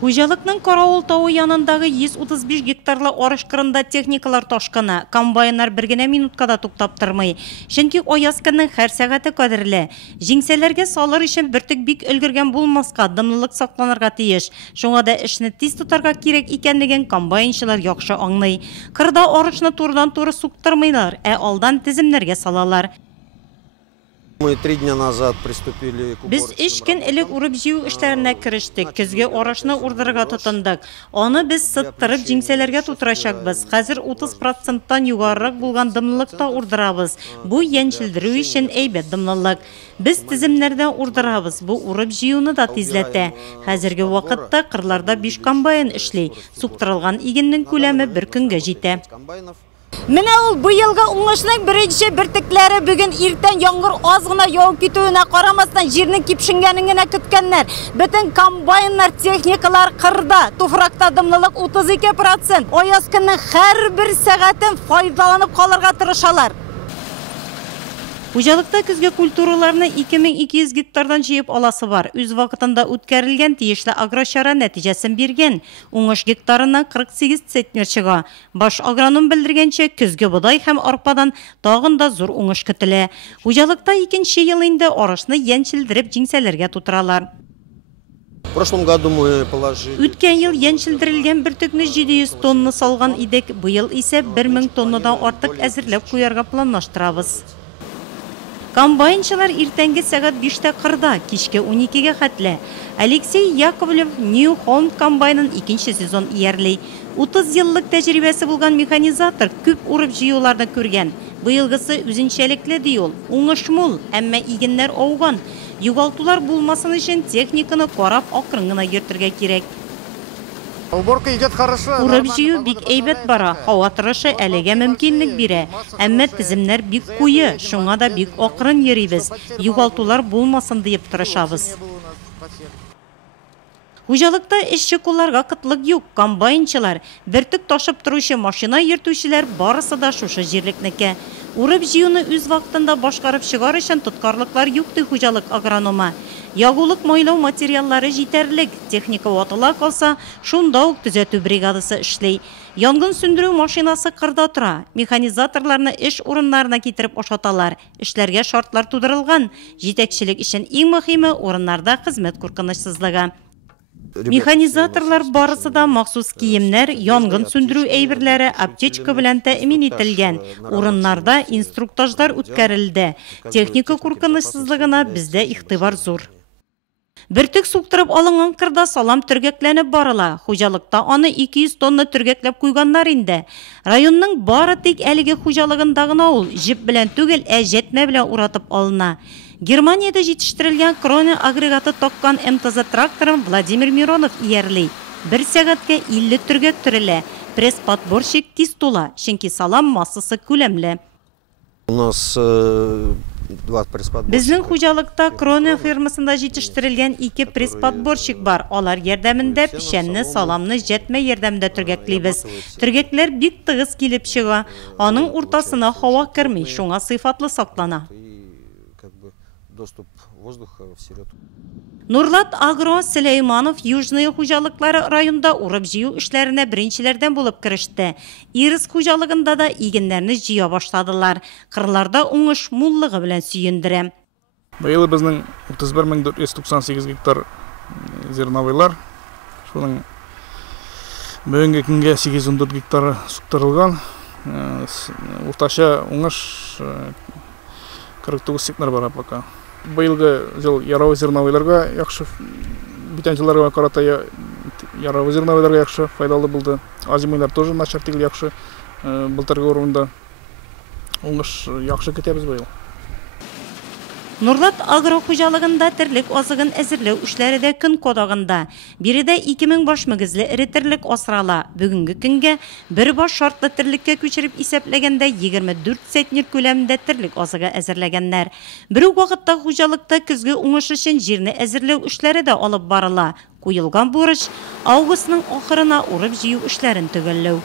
Хуҗалыкның Каравыл тауы янындагы 135 гектарлы арыш кырында техникалар ташканы, комбайннар бер генә минуткада туктап тормый. Чөнки аяз көннең һәр сәгате кадерле. Җиңсәләргә салыр өчен бөртек бик өлгергән булмаска, дымлылык сакланырга тиеш. Шуңа да эшне тиз тутарга кирәк икәнлеген комбайнчылар яхшы аңлый. Кырда арышны турыдан-туры суктырмыйлар, алдан тиземнәргә салалар. Мы 3 дня назад приступили к Без 3 көн элек урып җыю эшләренә керештек. Көзгә арышны урдырга тотындык. Аны без сыттырып җиңсәләргә тутырачакбыз. Хәзер 30%тан югарырак булган дымлылыкта урдырабыз. Бу янчелдерү өчен әйбәт дымлылык. Без тиземнәрдән урдырабыз. Бу урып җыюны да тизләтә. Хәзерге вакытта кырларда 5 комбайн эшли. Суктырылган игеннең күләме 1 көнгә җитә. Менә ул быелгы уңышның беренче бертекләре бүген иртән яңгыр аз гына яуып китүенә карамастан җирнең кипшенгәнен генә көткәннәр. Бөтен комбайннар, техникалар кырда, туфракта дымлылык 32%. Аяз көннең һәрбер сәгатен файдаланып калырга тырышалар. Хуҗалыкта көзгә культураларны 2200 гектардан җыеп аласы бар. Үз вакытында үткәрелгән тиешле агрочара нәтиҗәсен биргән. Уңыш гектарыннан 48 центнер чыга. Баш агроном белдергәнчә, көзгә бодай һәм арпадан тагын да зур уңыш көтелә. Хуҗалыкта икенче ел инде арышны янчелдереп җиңсәләргә тутыралар. В прошлом году мы положили... Үткән ел янчелдерелгән бөртекне 700 тонна салган идек. Быел исә 1000 тоннадан артык әзерләп куярга планлаштырабыз. Комбайнчылар иртәнге сәгать 5-тә кырда, кичке 12-гә хәтле. Алексей Яковлев New Holland комбайнын 2нче сезон иярлый. 30 еллык тәҗрибәсе булган механизатор күп урып җыюларны күргән. Быелгысы үзенчәлекле ди ул. Уңыш мул, әмма игеннәр ауган. Югалтулар булмасын өчен техниканы карап акрын гына йөртергә кирәк. Уборка идет хорошо. Урып җыю бик әйбәт бара. Һава торышы әлегә мөмкинлек бирә. Әмма тиземнәр бик куе, шуңа да бик акрын йөрибез. Югалтулар булмасын дип тырышабыз. Хуҗалыкта эшче кулларга кытлык юк. Комбайнчылар, бөртек ташып торучы машина йөртүчеләр барысы да шушы җирлекнеке. Урып җыюны үз вакытында башкарып чыгар өчен тоткарлыклар юк ди хуҗалык агрономы. Ягулык майлау материаллары җитәрлек. Техника ватыла калса, шунда ук төзәтү бригадасы эшли. Янгын сүндерү машинасы кырда тора. Механизаторларны эш урыннарына китереп ашаталар. Эшләргә шартлар тудырылган. Җитәкчелек өчен иң мөһиме урыннарда хезмәт куркынычсызлыгы. Механизаторлар барысы да махсус киемнәр, янгын сүндерү әйберләре, аптечка белән тәэмин ителгән. Урыннарда инструктажлар үткәрелде. Техника куркынычсызлыгына бездә игътибар зур. Бөртек суктырып алынган кырда салам төргәкләнеп барыла. Хуҗалыкта аны 200 тонна төргәкләп куйганнар инде. Районның бары тик әлеге хуҗалыгында гына ул җип белән түгел, җәтмә белән уратып алына. Германиядә җитештерелгән Крone агрегаты таккан МТЗ тракторын Владимир Миронов иярлый. Бер сәгатькә 50 төргәк төрелә. Пресс-подборщик тиз тула, чөнки салам массасы күләмле. У нас 2 пресс-подборщика. Безнең хуҗалыкта Крone фирмасында җитештерелгән 2 пресс-подборщик бар. Алар ярдәмендә пешәнне, саламны җәтмә ярдәмендә төргәклибез. Төргәкләр бик тыгыз килеп чыга. Аның уртасына һава керми, шуңа сыйфатлы саклана. Доступ воздуха в середку. Нурлат Агро Сөләйманов Южный хуҗалыклары районда урып җыю эшләренә беренчеләрдән булып кереште. Ирис хуҗалыгында да игеннәрне җыя башладылар. Кырларда уңыш муллыгы белән сөендерә. Быел безнең 31498 гектар зерновыйлар. Шуның бүгенге көнгә 814 гектары суктырылган. Уртача уңыш 49 центнер бара пока. Быелгы жыл яровы зерновыйларга яхшы, бүтән җилләргә карата яровы зерновыйларга яхшы файдалы булды. Азимыйлар тоже начар түгел яхшы. Былтыргы урында уңыш яхшы көтәбез быел. Нурлат Агро хуҗалыгында терлек азыгын әзерләү эшләре дә көн кодагында. Биредә 2000 баш мөгезле эретерлек асрала. Бүгенге көнгә бер баш шартлы терлеккә күчереп исәпләгәндә 24 центнер күләмендә терлек азыгы әзерләгәннәр. Бер үк вакытта хуҗалыкта көзге уңыш өчен җирне әзерләү эшләре дә алып барыла. Куелган бурыч августның ахырына урып җыю эшләрен төгәлләү.